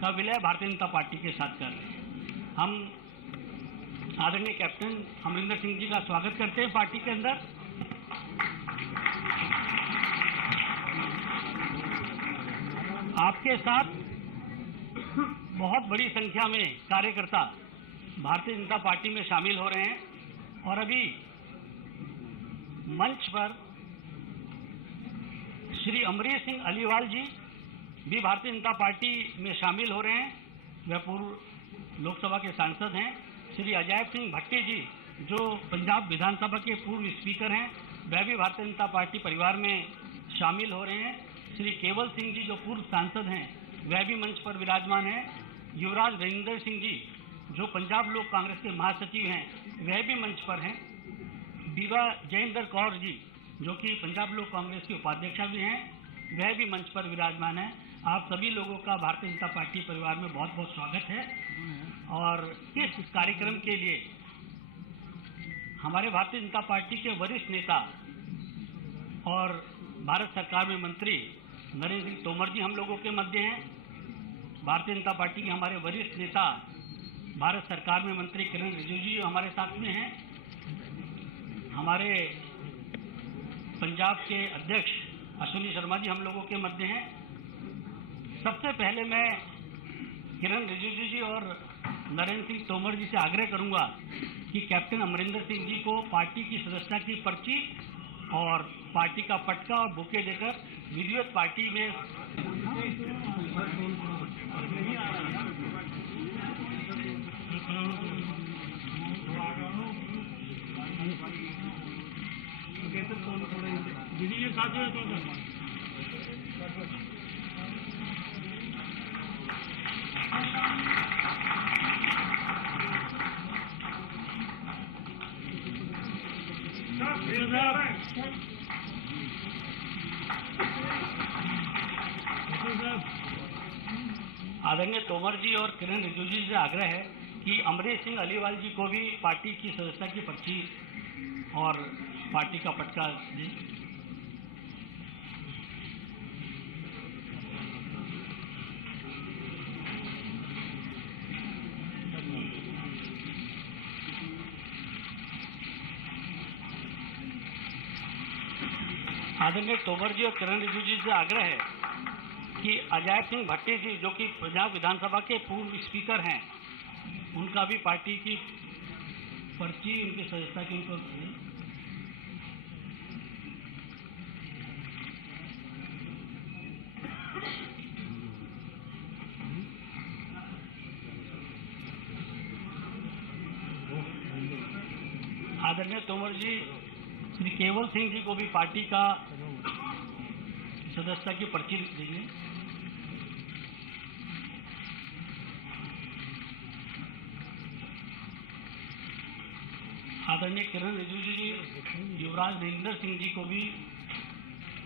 का विलय भारतीय जनता पार्टी के साथ कर रहे हैं। हम आदरणीय कैप्टन अमरिंदर सिंह जी का स्वागत करते हैं पार्टी के अंदर। आपके साथ बहुत बड़ी संख्या में कार्यकर्ता भारतीय जनता पार्टी में शामिल हो रहे हैं और अभी मंच पर श्री अमरीश सिंह अलीवाल जी भी भारतीय जनता पार्टी में शामिल हो रहे हैं। वह पूर्व लोकसभा के सांसद हैं। श्री अजय सिंह भट्टी जी जो पंजाब विधानसभा के पूर्व स्पीकर हैं, वह भी भारतीय जनता पार्टी परिवार में शामिल हो रहे हैं। श्री केवल सिंह जी जो पूर्व सांसद हैं, वह भी मंच पर विराजमान हैं। युवराज रविंदर सिंह जी जो पंजाब लोक कांग्रेस के महासचिव हैं, वह भी मंच पर हैं। बीबा जयेंद्र कौर जी जो कि पंजाब लोक कांग्रेस के उपाध्यक्षा भी हैं, वह भी मंच पर विराजमान हैं। आप सभी लोगों का भारतीय जनता पार्टी परिवार में बहुत बहुत स्वागत है। और इस कार्यक्रम के लिए हमारे भारतीय जनता पार्टी के वरिष्ठ नेता और भारत सरकार में मंत्री नरेंद्र सिंह तोमर जी हम लोगों के मध्य हैं। भारतीय जनता पार्टी के हमारे वरिष्ठ नेता भारत सरकार में मंत्री किरण रिजिजू जी हमारे साथ में हैं। हमारे पंजाब के अध्यक्ष अश्विनी शर्मा जी हम लोगों के मध्य हैं। सबसे पहले मैं किरण रिजिजू जी और नरेंद्र सिंह तोमर जी से आग्रह करूंगा कि कैप्टन अमरिंदर सिंह जी को पार्टी की सदस्यता की पर्ची और पार्टी का पटका और बुके देकर विधिवत पार्टी में आदरणीय तोमर जी और किरण रिजिजू जी से आग्रह है कि अमरीश सिंह अलीवाल जी को भी पार्टी की सदस्यता की पर्ची और पार्टी का पटका दें। आदरणीय तोमर जी और किरण रिजिजू जी से आग्रह है कि अजय सिंह भट्टी जी जो कि पंजाब विधानसभा के पूर्व स्पीकर हैं, उनका भी पार्टी की पर्ची उनकी सदस्यता की उनको आदरणीय तोमर जी श्री केवल सिंह जी को भी पार्टी का सदस्यता की पर्ची देंगे। आदरणीय किरण रिजिजू जी युवराज रविंदर सिंह जी को भी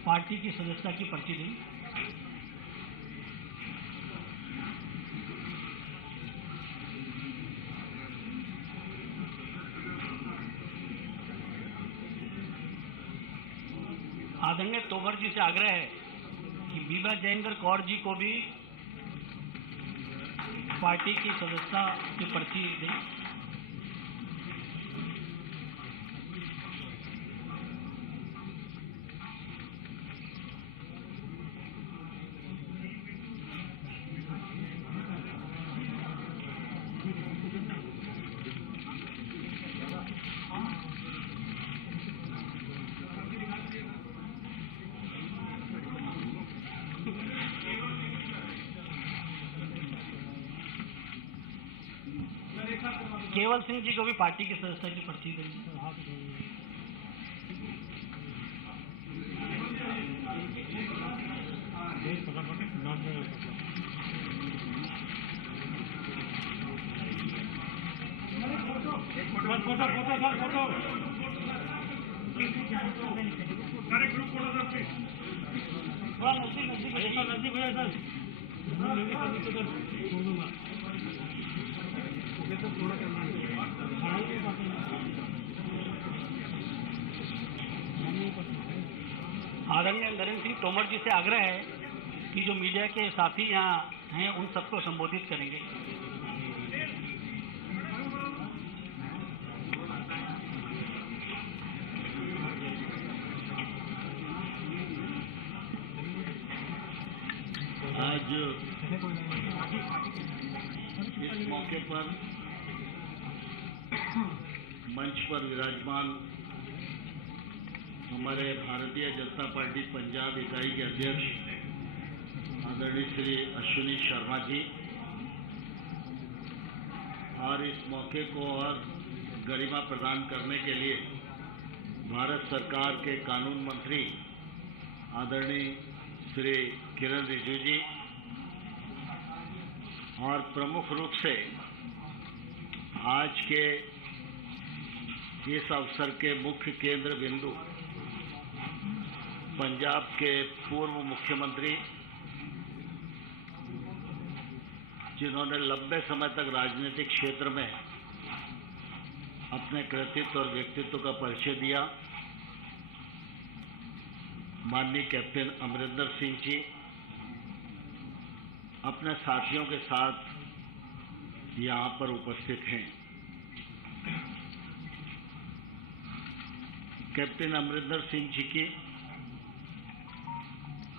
पार्टी की सदस्यता की पर्ची दें। आदरणीय तोमर जी से आग्रह है कि बीबा जयेंद्र कौर जी को भी पार्टी की सदस्यता की पर्ची दें। केवल सिंह जी को भी पार्टी की सदस्यता की पर्ची देंगे। आदरणीय नरेंद्र सिंह तोमर जी से आग्रह है कि जो मीडिया के साथी यहाँ हैं उन सबको संबोधित करेंगे। आज इस मौके पर मंच पर विराजमान हमारे भारतीय जनता पार्टी पंजाब इकाई के अध्यक्ष आदरणीय श्री अश्विनी शर्मा जी और इस मौके को और गरिमा प्रदान करने के लिए भारत सरकार के कानून मंत्री आदरणीय श्री किरण रिजिजू जी और प्रमुख रूप से आज के इस अवसर के मुख्य केंद्र बिंदु पंजाब के पूर्व मुख्यमंत्री जिन्होंने लंबे समय तक राजनीतिक क्षेत्र में अपने कृतित्व और व्यक्तित्व का परिचय दिया, माननीय कैप्टन अमरिंदर सिंह जी अपने साथियों के साथ यहाँ पर उपस्थित हैं। कैप्टन अमरिंदर सिंह जी की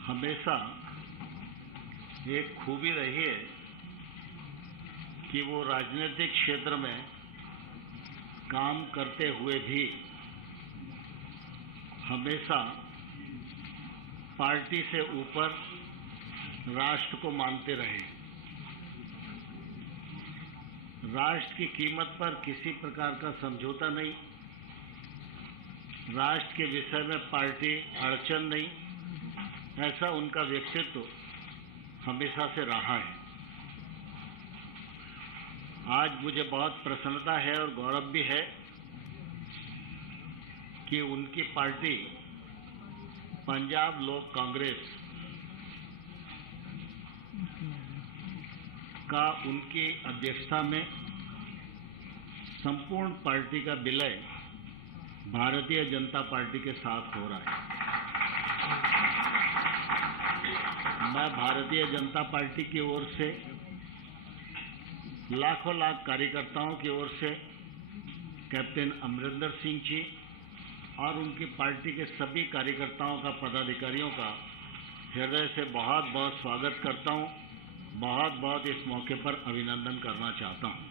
हमेशा एक खूबी रही है कि वो राजनीतिक क्षेत्र में काम करते हुए भी हमेशा पार्टी से ऊपर राष्ट्र को मानते रहे। राष्ट्र की कीमत पर किसी प्रकार का समझौता नहीं, राष्ट्र के विषय में पार्टी अड़चन नहीं, ऐसा उनका व्यक्तित्व हमेशा से रहा है। आज मुझे बहुत प्रसन्नता है और गौरव भी है कि उनकी पार्टी पंजाब लोक कांग्रेस का उनकी अध्यक्षता में संपूर्ण पार्टी का विलय भारतीय जनता पार्टी के साथ हो रहा है। मैं भारतीय जनता पार्टी की ओर से लाखों लाख कार्यकर्ताओं की ओर से कैप्टन अमरिंदर सिंह जी और उनकी पार्टी के सभी कार्यकर्ताओं का, पदाधिकारियों का हृदय से बहुत बहुत स्वागत करता हूं, बहुत बहुत इस मौके पर अभिनंदन करना चाहता हूं।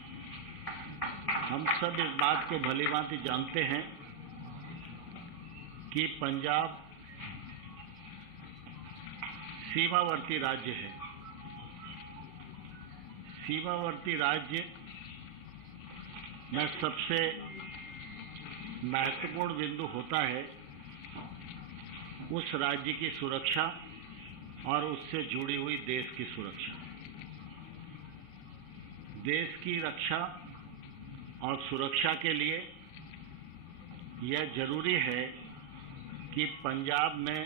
हम सब इस बात को भलीभांति जानते हैं कि पंजाब सीमावर्ती राज्य है। सीमावर्ती राज्य में सबसे महत्वपूर्ण बिंदु होता है उस राज्य की सुरक्षा और उससे जुड़ी हुई देश की सुरक्षा। देश की रक्षा और सुरक्षा के लिए यह जरूरी है कि पंजाब में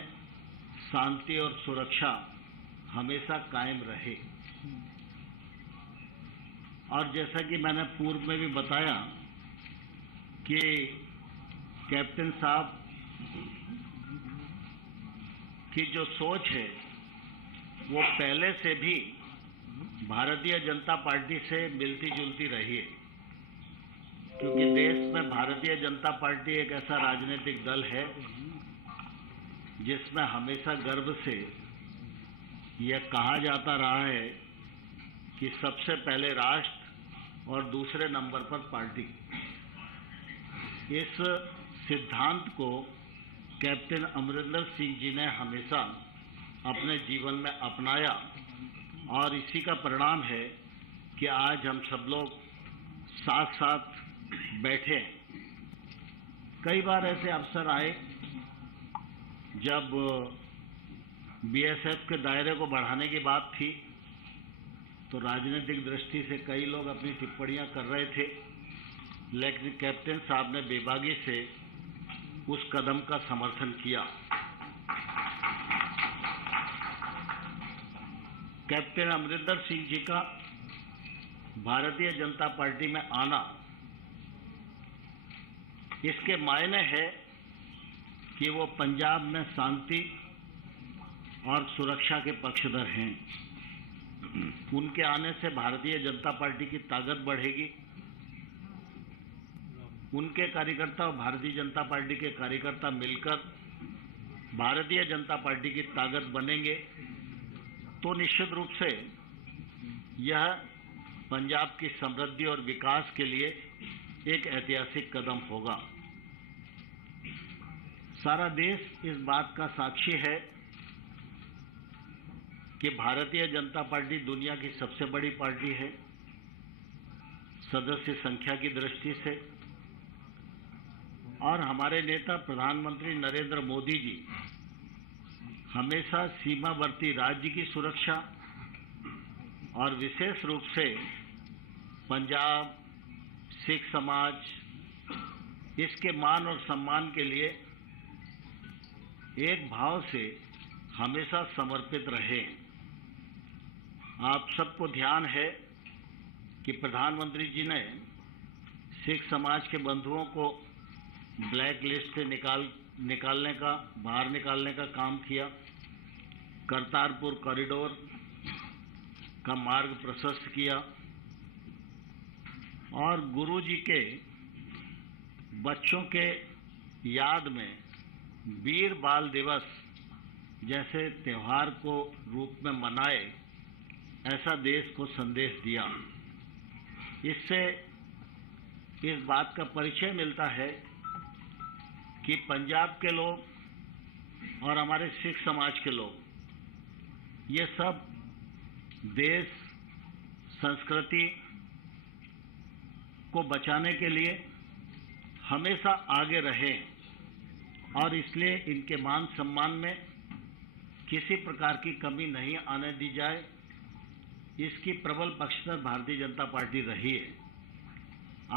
शांति और सुरक्षा हमेशा कायम रहे। और जैसा कि मैंने पूर्व में भी बताया कि कैप्टन साहब की जो सोच है वो पहले से भी भारतीय जनता पार्टी से मिलती जुलती रही है, क्योंकि देश में भारतीय जनता पार्टी एक ऐसा राजनीतिक दल है जिसमें हमेशा गर्व से यह कहा जाता रहा है कि सबसे पहले राष्ट्र और दूसरे नंबर पर पार्टी। इस सिद्धांत को कैप्टन अमरिंदर सिंह जी ने हमेशा अपने जीवन में अपनाया और इसी का परिणाम है कि आज हम सब लोग साथ साथ बैठे हैं। कई बार ऐसे अवसर आए जब बीएसएफ के दायरे को बढ़ाने की बात थी, तो राजनीतिक दृष्टि से कई लोग अपनी टिप्पणियां कर रहे थे, लेकिन कैप्टन साहब ने बेबागी से उस कदम का समर्थन किया। कैप्टन अमरिंदर सिंह जी का भारतीय जनता पार्टी में आना, इसके मायने है कि वो पंजाब में शांति और सुरक्षा के पक्षधर हैं। उनके आने से भारतीय जनता पार्टी की ताकत बढ़ेगी। उनके कार्यकर्ता और भारतीय जनता पार्टी के कार्यकर्ता मिलकर भारतीय जनता पार्टी की ताकत बनेंगे तो निश्चित रूप से यह पंजाब की समृद्धि और विकास के लिए एक ऐतिहासिक कदम होगा। सारा देश इस बात का साक्षी है कि भारतीय जनता पार्टी दुनिया की सबसे बड़ी पार्टी है सदस्य संख्या की दृष्टि से, और हमारे नेता प्रधानमंत्री नरेंद्र मोदी जी हमेशा सीमावर्ती राज्य की सुरक्षा और विशेष रूप से पंजाब सिख समाज इसके मान और सम्मान के लिए एक भाव से हमेशा समर्पित रहे। आप सबको ध्यान है कि प्रधानमंत्री जी ने सिख समाज के बंधुओं को ब्लैक लिस्ट से बाहर निकालने का काम किया, करतारपुर कॉरिडोर का मार्ग प्रशस्त किया और गुरु जी के बच्चों के याद में वीर बाल दिवस जैसे त्यौहार को रूप में मनाए, ऐसा देश को संदेश दिया। इससे इस बात का परिचय मिलता है कि पंजाब के लोग और हमारे सिख समाज के लोग ये सब देश संस्कृति को बचाने के लिए हमेशा आगे रहे और इसलिए इनके मान सम्मान में किसी प्रकार की कमी नहीं आने दी जाए, इसकी प्रबल पक्षधर भारतीय जनता पार्टी रही है।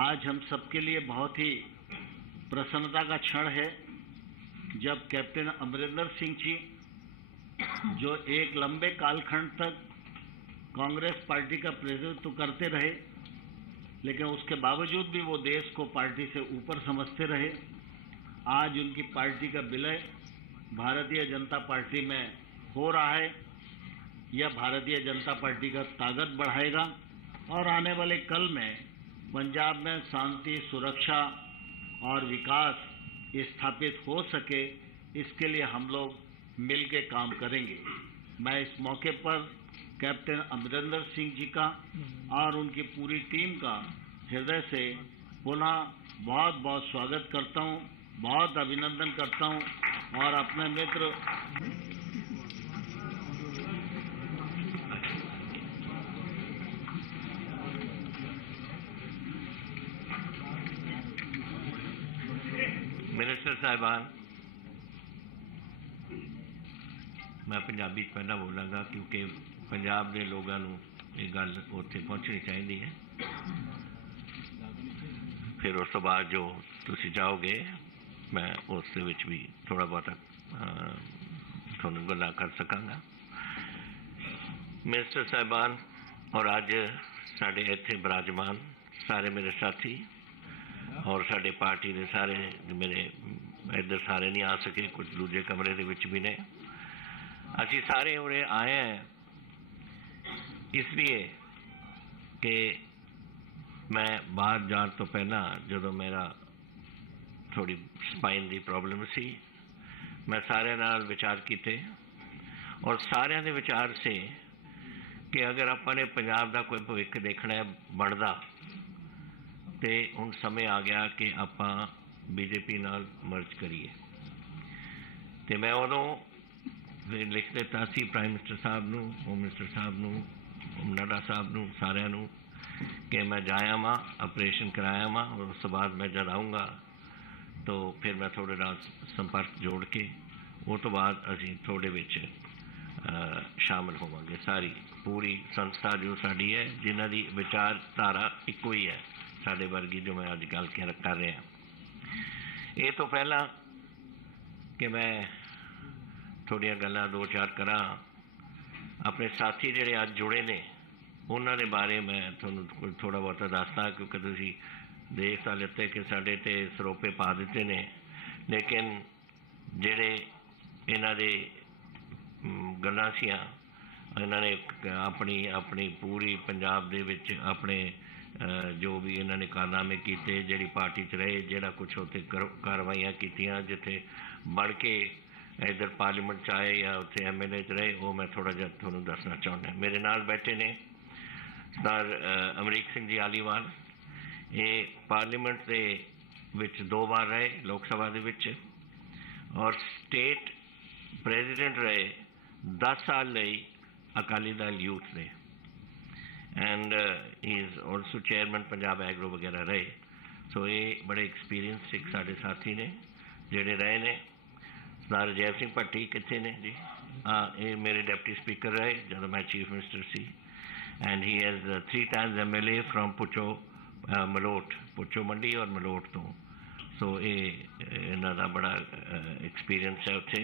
आज हम सबके लिए बहुत ही प्रसन्नता का क्षण है जब कैप्टन अमरिंदर सिंह जी, जो एक लंबे कालखंड तक कांग्रेस पार्टी का प्रतिनिधित्व करते रहे, लेकिन उसके बावजूद भी वो देश को पार्टी से ऊपर समझते रहे, आज उनकी पार्टी का विलय भारतीय जनता पार्टी में हो रहा है। यह भारतीय जनता पार्टी का ताकत बढ़ाएगा और आने वाले कल में पंजाब में शांति, सुरक्षा और विकास स्थापित हो सके, इसके लिए हम लोग मिल के काम करेंगे। मैं इस मौके पर कैप्टन अमरिंदर सिंह जी का और उनकी पूरी टीम का हृदय से पुनः बहुत बहुत स्वागत करता हूं, बहुत अभिनंदन करता हूं और अपने मित्र मिनिस्टर साहिबान, मैं पंजाबी पहला बोलांगा क्योंकि पंजाब के लोगों को ये गल उत्थे पहुँचनी चाहिए है। फिर उस तो बाद जो तुसी चाहोगे मैं उस विच भी थोड़ा बहुत थोड़ी गल्लां कर सकांगा। मिनिस्टर साहिबान और अज साडे इत्थे विराजमान सारे मेरे साथी और साडे पार्टी के सारे मेरे इधर सारे नहीं आ सके, कुछ दूजे कमरे के विच भी ने। असी सारे उरे आए हैं इसलिए कि मैं बाहर जाने तो पहला जो मेरा थोड़ी स्पाइन की प्रॉब्लम सी, मैं सारे नाल विचार किए और सारे के विचार से कि अगर अपने पंजाब का कोई भविख देखना है बनता तो हुण समय आ गया कि आप बीजेपी नाल मर्ज करिए। तो मैं उदों लिख दिता सी प्राइम मिनिस्टर साहब नूं, होम मिनिस्टर साहब नूं, नड्डा साहब नूं, सारिਆਂ नूं कि मैं जाया वां, ऑपरेशन कराया वां और उस बाद मैं जब आऊँगा तो फिर मैं थोड़े नाल संपर्क जोड़ के वो तो बाद असीं थोड़े विच शामिल होवांगे। सारी पूरी संस्था जो साड़ी है जिन्हां दी विचारधारा इक्को ही है साडे वर्गी जो मैं अज गल कर रहा हैं। ये तो पहला कि मैं थोड़ियां गल्लां दो चार करा अपने साथी जिहड़े अज जुड़े ने उन्हां दे बारे मैं तुहानूं थोड़ा बहुत दसदा क्योंकि तुसीं देख तां लिते कि साडे ते सरोपे पा दिते ने, लेकिन जिहड़े इन्हां दे गल्लां सीआं इन्होंने अपनी अपनी पूरी पंजाब दे विच अपने जो भी इन्होंने कारनामे किए, जिहड़ी पार्टी च रहे, जिहड़ा कुछ उत्थे कार्रवाइयां कीतियां, जिथे बढ़ के इधर पार्लीमेंट च आए या उत्थे MLA च रहे, वो मैं थोड़ा जिहा तुहानूं दसना चाहुंदा। मेरे नाल बैठे ने सर अमरीक सिंह जी आलीवाल, ये पार्लीमेंट दे विच 2 बार रहे, लोक सभा दे विच, और स्टेट प्रेजिडेंट रहे 10 साल लई अकाली दल यूथ ने, and he is also chairman Punjab agro वगैरह रहे। सो ये बड़े एक्सपीरियंस एक साढ़े साथी ने जिहड़े रहे ने। सरदार अजैब सिंह भट्टी कित्थे ने जी? हाँ, ये मेरे डिप्टी स्पीकर रहे जब मैं चीफ मिनिस्टर सी, and he has 3 times MLA from Pucho Malout, Pucho Mandi और मलोट तो। सो ये इन्हां दा बड़ा एक्सपीरियंस है उत्थे।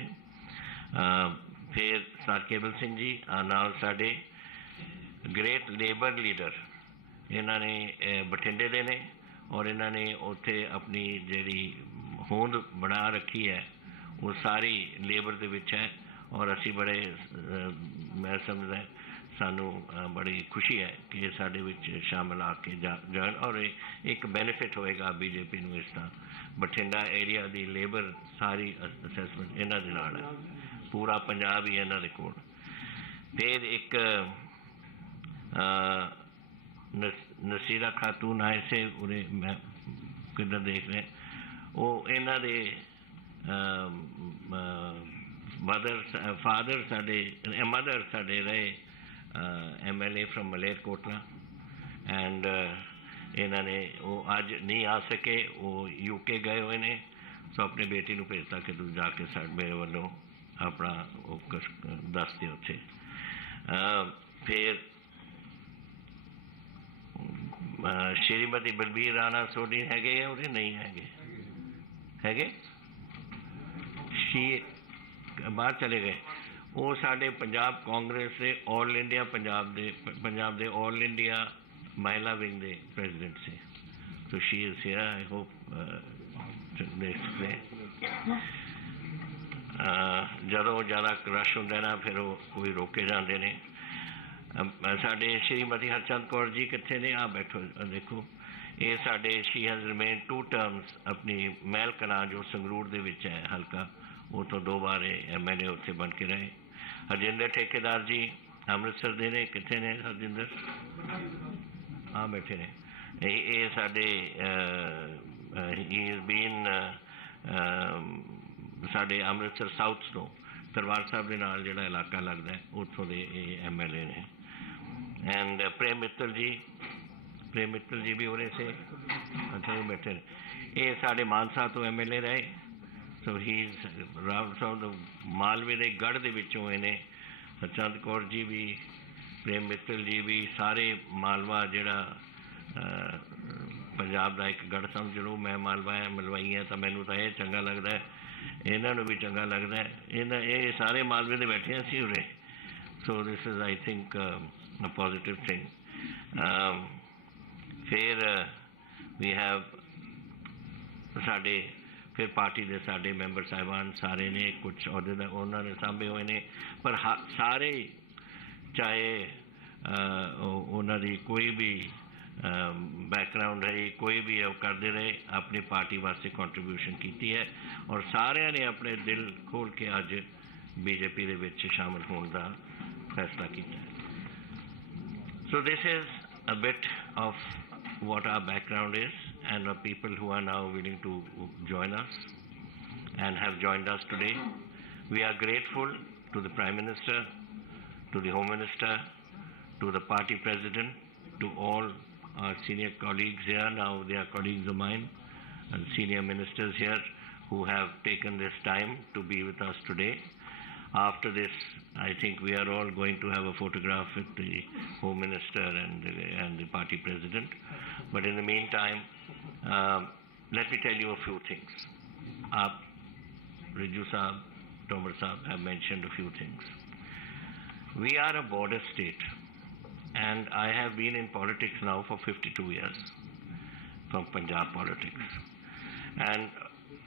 फिर सर केबल सिंह जी नाल साडे ग्रेट लेबर लीडर, इन्हां ने बठिंडे दे ने, और इन्हां ने उत्थे अपनी जिहड़ी होंद बना रखी है वो सारी लेबर दे विच है, और असी बड़े मैं समझदा सानू बड़ी खुशी है कि ये साडे विच शामिल आके जान, और एक बेनिफिट होएगा BJP नूं इसदा। बठिंडा एरिया दी लेबर सारी असैसमेंट इन्हां दे नाल है, पूरा पंजाब ही इन्हां दे कोल। फिर एक नसीरा खातून आए से उन्हें मैं किधर देख रहे, वो इन्हां दे मदर साडे रहे MLA फ्रॉम मलेरकोटला, एंड इन्होंने वो अज नहीं आ सके, वो UK गए हुए ने, सो अपनी बेटी नूं भेजता कि तू जाके मेरे वालों अपना दस दे उत्थे। फिर श्रीमती बलबीर राणा सोनी हैगे या उन्हें नहीं हैगे बाहर चले गए। वो साडे पंजाब कांग्रेस के all India Punjab they all India महिला विंग दे प्रेजिडेंट से। तो she is here, I hope जदों ज़्यादा रश होंदा ना फिर वो कोई रोके जाते ने। साडे श्रीमती हरचंद कौर जी कित्थे ने? बैठो देखो, ये साडे शी हैज़ रिमेन 2 terms अपनी महल कलां जो संगरूर दे विच है हल्का, वो तो 2 बार MLA उत्थे बन के रहे। हरजिंदर ठेकेदार जी अमृतसर दे ने, कित्थे ने हरजिंदर? बैठे ने। ये साडे ही इज़ बीन साडे अमृतसर साउथ तो दरबार साहब के नाल जिहड़ा इलाका लगता है उत्थों दे MLA ने। एंड प्रेम मित्तल जी भी उरे से, अच्छा वो बैठे ने। ये साडे मानसा तो MLA रहे। सो ही मालवे के गढ़ के विचों इन्हें हरचंद कौर जी भी, प्रेम मित्तल जी भी, सारे मालवा जिहड़ा पंजाब का एक गढ़ समझ लो। मैं मलवाई है तो मैनू तो यह चंगा लगता है, इन्हों भी चंगा लगता है, ये सारे मालवे के बैठे हैं सी उरे। So this is I think a positive thing. फिर वी हैव साडे फिर पार्टी के साडे मैंबर साहिबान सारे ने कुछ अहदे उन्होंने सांभे हुए ने, पर सारे चाहे उन्होंने कोई भी बैकग्राउंड रही, कोई भी करते रहे, अपनी पार्टी वास्ते कंट्रीब्यूशन की है, और सारे ने अपने दिल खोल के अज BJP दे विच शामिल होने का फैसला किया। So this is a bit of what our background is and the people who are now willing to join us and have joined us today. We are grateful to the Prime Minister, to the Home Minister, to the party president, to all our senior colleagues here. Now they are colleagues of mine, and senior ministers here who have taken this time to be with us today. After this, I think we are all going to have a photograph with the Home Minister and the party president. But in the meantime, let me tell you a few things. Riju Saab, Tomar Saab have mentioned a few things. We are a border state, and I have been in politics now for 52 years, from Punjab politics. And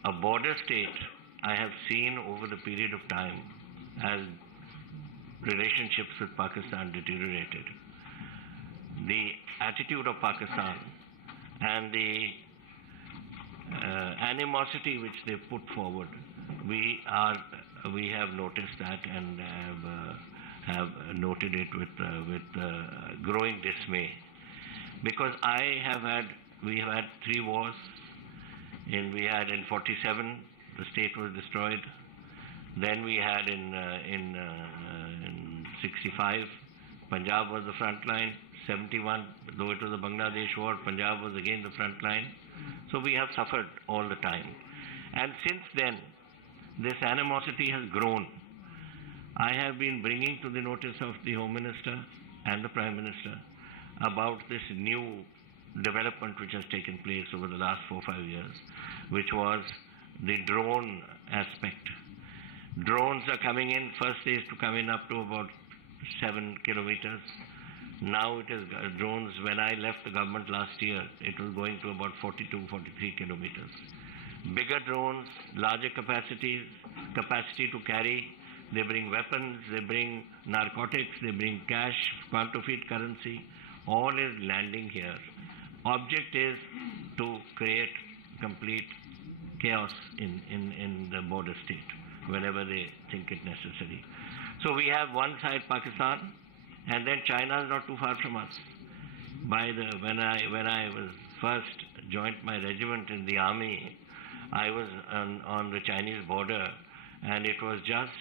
a border state I have seen over the period of time has relationships with Pakistan deteriorated. The attitude of Pakistan and the animosity which they put forward, we have noticed that and have noted it with growing dismay, because we have had 3 wars. We had in 47, the state was destroyed. Then we had in 65, Punjab was the front line. 71, though it was the Bangladesh war, Punjab was again the front line. So we have suffered all the time. And since then, this animosity has grown. I have been bringing to the notice of the Home Minister and the Prime Minister about this new development which has taken place over the last 4 or 5 years, which was the drone aspect. Drones are coming in. First they used to come in up to about 7 kilometers. Now it is drones. When I left the government last year, it was going to about 42, 43 kilometers. Bigger drones, larger capacity to carry. They bring weapons, they bring narcotics, they bring cash, counterfeit currency. All is landing here. Object is to create complete chaos in the border state whenever they think it necessary. So we have one side Pakistan, and then China is not too far from us. When I was first joined my regiment in the army, I was on the Chinese border, and it was just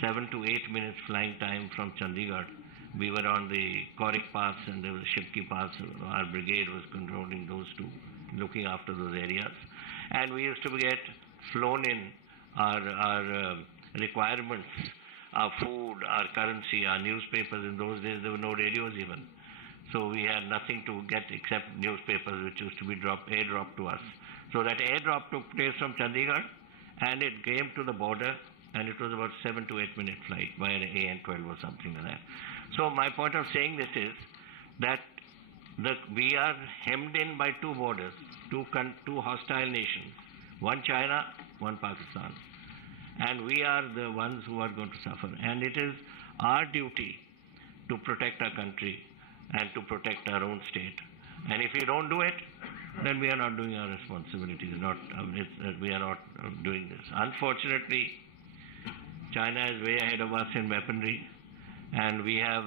7 to 8 minutes flying time from Chandigarh. We were on the Korik Pass and there was Shipki Pass. Our brigade was controlling those two, looking after those areas. And we used to get flown in our requirements, our food, our currency, our newspapers. In those days, there were no radios even. So we had nothing to get except newspapers, which used to be airdropped to us. So that airdrop took place from Chandigarh, and it came to the border, and it was about 7 to 8 minute flight by an AN-12 or something like that. So my point of saying this is that we are hemmed in by 2 borders, two hostile nations, one China, one Pakistan. And we are the ones who are going to suffer. And it is our duty to protect our country and to protect our own state. And if we don't do it, then we are not doing our responsibilities. We are not doing this. Unfortunately, China is way ahead of us in weaponry, and we have,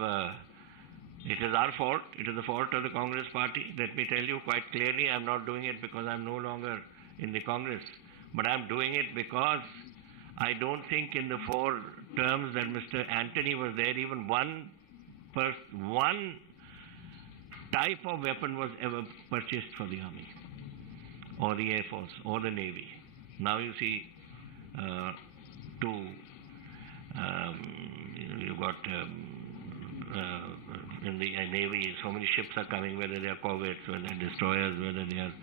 it is our fault. It is the fault of the Congress party. Let me tell you quite clearly, I'm not doing it because I'm no longer in the Congress, but I'm doing it because I don't think in the 4 terms that Mr. Antony was there, even one type of weapon was ever purchased for the Army, or the Air Force, or the Navy. Now you see you've got in the Navy, so many ships are coming, whether they are corvettes, whether they are destroyers, whether they are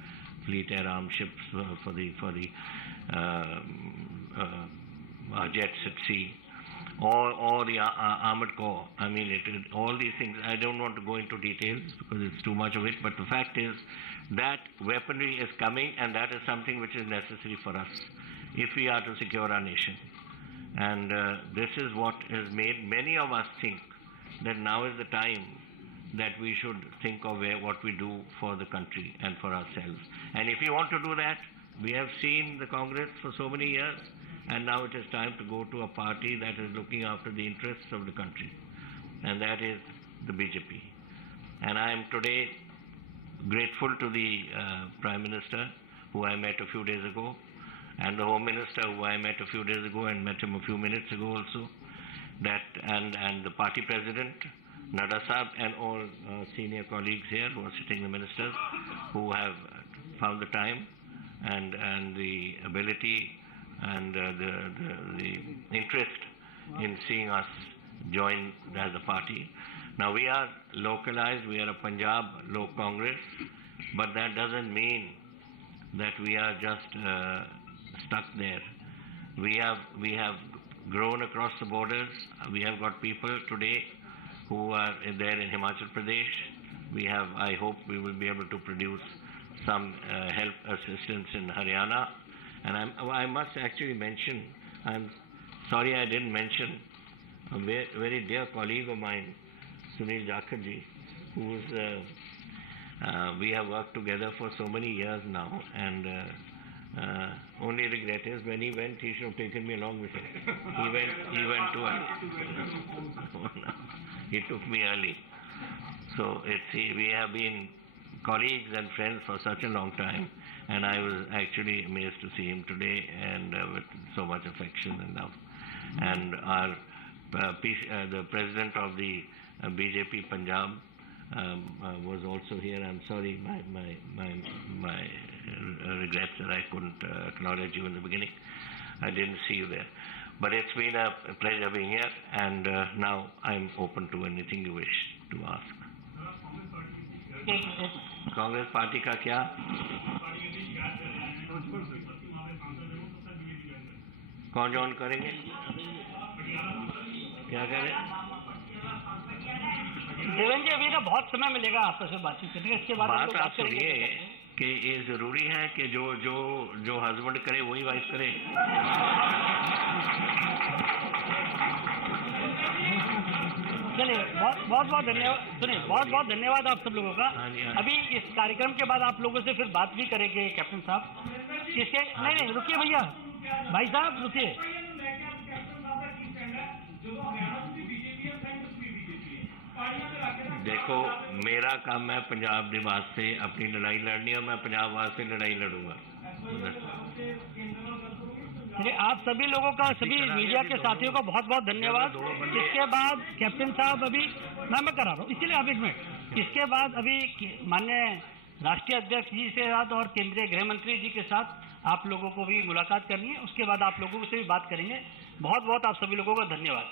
fleet air armed ships for the jets at sea, or the armored corps. I mean, all these things, I don't want to go into details because it's too much of it, but the fact is that weaponry is coming, and that is something which is necessary for us if we are to secure our nation. And this is what has made many of us think that now is the time that we should think of what we do for the country and for ourselves. And if we want to do that, we have seen the Congress for so many years, and now it is time to go to a party that is looking after the interests of the country, and that is the BJP. And I am today grateful to the Prime Minister, who I met a few days ago, and the Home Minister, who I met a few days ago and met him a few minutes ago also, and the party president, Nada Sahab, and all senior colleagues here who are sitting, the ministers, who have found the time and the ability and the interest in seeing us join as a party. Now we are localized, we are a Punjab Lok Congress, but that doesn't mean that we are just stuck there. We have grown across the borders. We have got people today who are there in Himachal Pradesh. We have, I hope we will be able to produce some help assistance in Haryana. And I must actually mention, I'm sorry I didn't mention a very dear colleague of mine, Sunil Jakharji, who's we have worked together for so many years now, and only regret is when he went, he should have taken me along with him. He went too early. He took me early. So we have been colleagues and friends for such a long time, and I was actually amazed to see him today, and with so much affection and love. And our the president of the BJP Punjab was also here. I'm sorry, my regrets that I couldn't acknowledge you in the beginning. I didn't see you there. But it's been a pleasure being here, and now I'm open to anything you wish to ask. Congress party का क्या? कौन join करेंगे? क्या करें? देवेंद्र जी, अभी ना बहुत समय मिलेगा आपस में बातचीत करने का। इसके बाद बात आप सुनिए कि ये जरूरी है कि जो हस्बैंड करे वही वाइफ करे। चलिए, बहुत बहुत धन्यवाद। सुनिए, बहुत बहुत धन्यवाद आप सब लोगों का। अभी इस कार्यक्रम के बाद आप लोगों से फिर बात भी करेंगे कैप्टन साहब। इसके नहीं रुकिए भैया, भाई साहब रुकिए। देखो, मेरा काम है पंजाब के वास्ते अपनी लड़ाई लड़नी, और मैं पंजाब वास्ते लड़ाई लड़ूंगा। आप सभी लोगों का, सभी मीडिया के साथियों का बहुत बहुत धन्यवाद। इसके बाद कैप्टन साहब अभी मैं करा रहा हूँ, इसीलिए आप एक मिनट। इसके बाद अभी माननीय राष्ट्रीय अध्यक्ष जी से साथ और केंद्रीय गृह मंत्री जी के साथ आप लोगों को भी मुलाकात करनी है। उसके बाद आप लोगों से भी बात करेंगे। बहुत बहुत आप सभी लोगों का धन्यवाद।